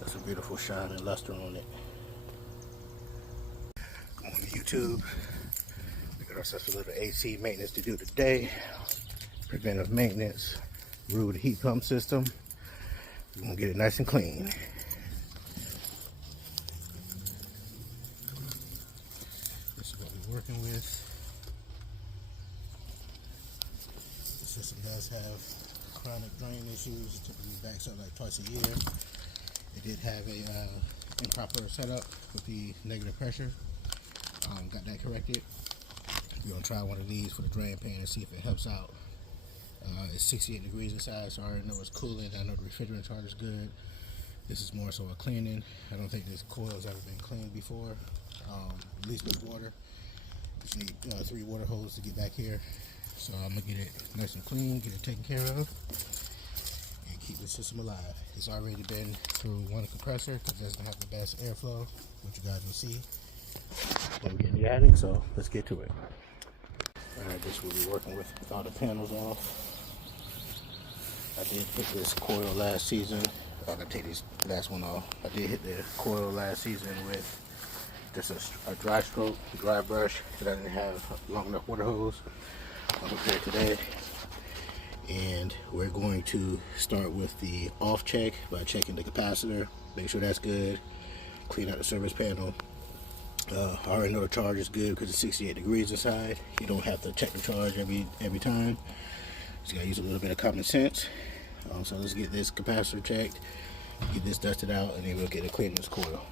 That's a beautiful shine and luster on it. On YouTube, we got ourselves a little AC maintenance to do today. Preventive maintenance, Ruud heat pump system. We're gonna get it nice and clean. This is what we're working with. The system does have chronic drain issues. Typically backs up like twice a year. It did have a improper setup with the negative pressure. Got that corrected. We're gonna try one of these for the drain pan and see if it helps out. It's 68 degrees inside, so I already know it's cooling. I know the refrigerant charge is good. This is more so a cleaning. I don't think this coil has ever been cleaned before, at least with water. Just need 3 water hoses to get back here. So I'm gonna get it nice and clean, get it taken care of, and keep the system alive. It's already been through one compressor because it doesn't have the best airflow, which you guys will see when we get in the attic. So let's get to it. Alright, this will be working with all the panels off. I did hit this coil last season. I'm gonna take this last one off. I did hit the coil last season with just a dry stroke, dry brush, because I didn't have long enough water hose. I'm prepared today, and we're going to start with the off check by checking the capacitor, make sure that's good, clean out the service panel. I already know the charge is good because it's 68 degrees inside. You don't have to check the charge every time. So you gotta use a little bit of common sense. So let's get this capacitor checked, get this dusted out, and then we'll get it cleaning this coil.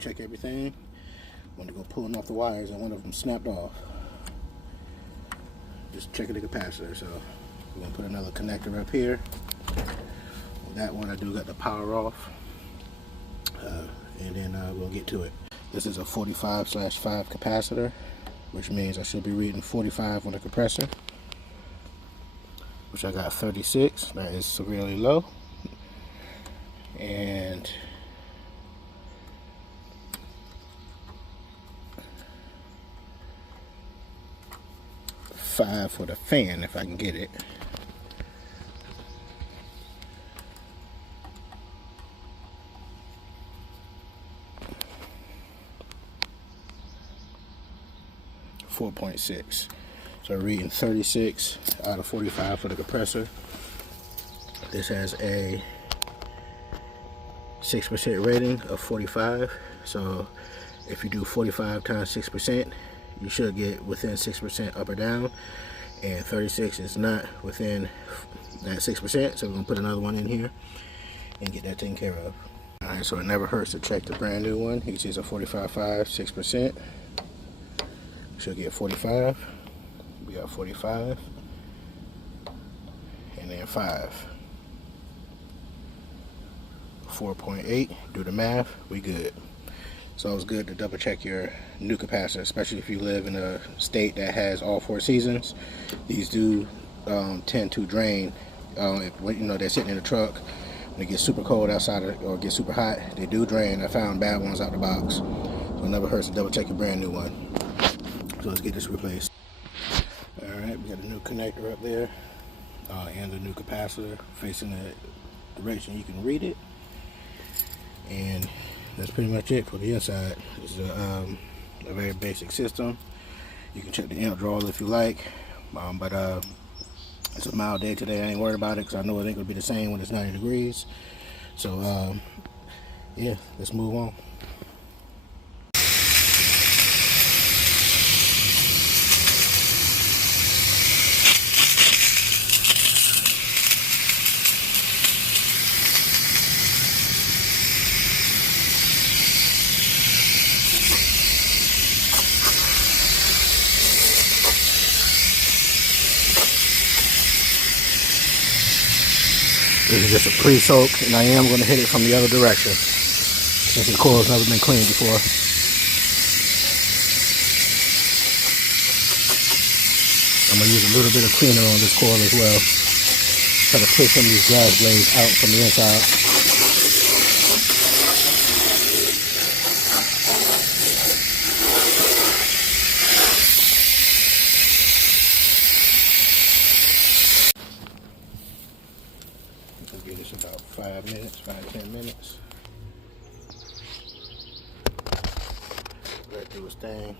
Check everything. Want to go pulling off the wires, and one of them snapped off. Just checking the capacitor. So we're gonna put another connector up here. That one I do got the power off, and then we'll get to it. This is a 45/5 capacitor, which means I should be reading 45 on the compressor, which I got 36. That is severely low, and 5 for the fan if I can get it. .6. So reading 36 out of 45 for the compressor. This has a 6% rating of 45. So if you do 45 times 6%, you should get within 6% up or down, and 36 is not within that 6%, so we're gonna put another one in here and get that taken care of. All right, so it never hurts to check the brand new one. You can see it's a 45/5, 6%. Should get 45. We got 45, and then 5. 4.8. Do the math. We good. So it's good to double check your new capacitor, especially if you live in a state that has all 4 seasons. These do tend to drain. If, you know, they're sitting in the truck, when it gets super cold outside or gets super hot, they do drain. I found bad ones out the box. So it never hurts to double check your brand new one. So let's get this replaced. Alright, we got a new connector up there, and a new capacitor facing the direction you can read it. And that's pretty much it for the inside. It's a very basic system. You can check the amp drawer if you like, but it's a mild day today. I ain't worried about it because I know it ain't gonna be the same when it's 90 degrees. So yeah, let's move on. This is just a pre-soak, and I am going to hit it from the other direction since the coil's never been cleaned before. I'm going to use a little bit of cleaner on this coil as well. Try to push some of these glass blades out from the inside. I'll give this about 5-10 minutes. Let it do its thing.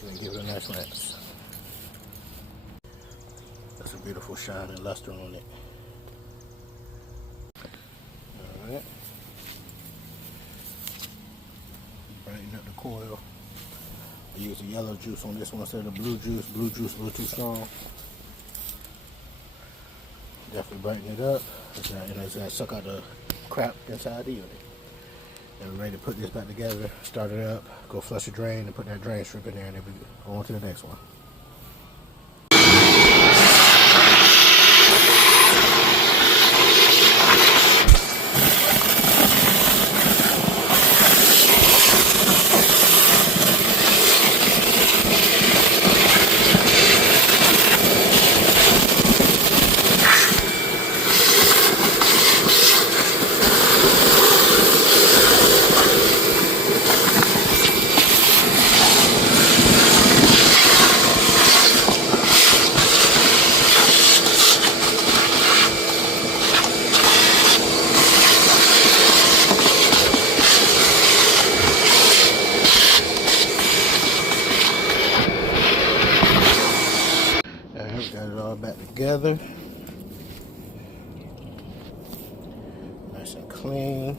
And then give it a nice rinse. That's a beautiful shine and luster on it. Alright. Brighten up the coil. I use the yellow juice on this one instead of the blue juice. Blue juice a little too strong. Definitely brighten it up. And it's gonna suck out the crap inside the unit. And we're ready to put this back together, start it up, go flush the drain, and put that drain strip in there, and then we go on to the next one. Got it all back together. Nice and clean.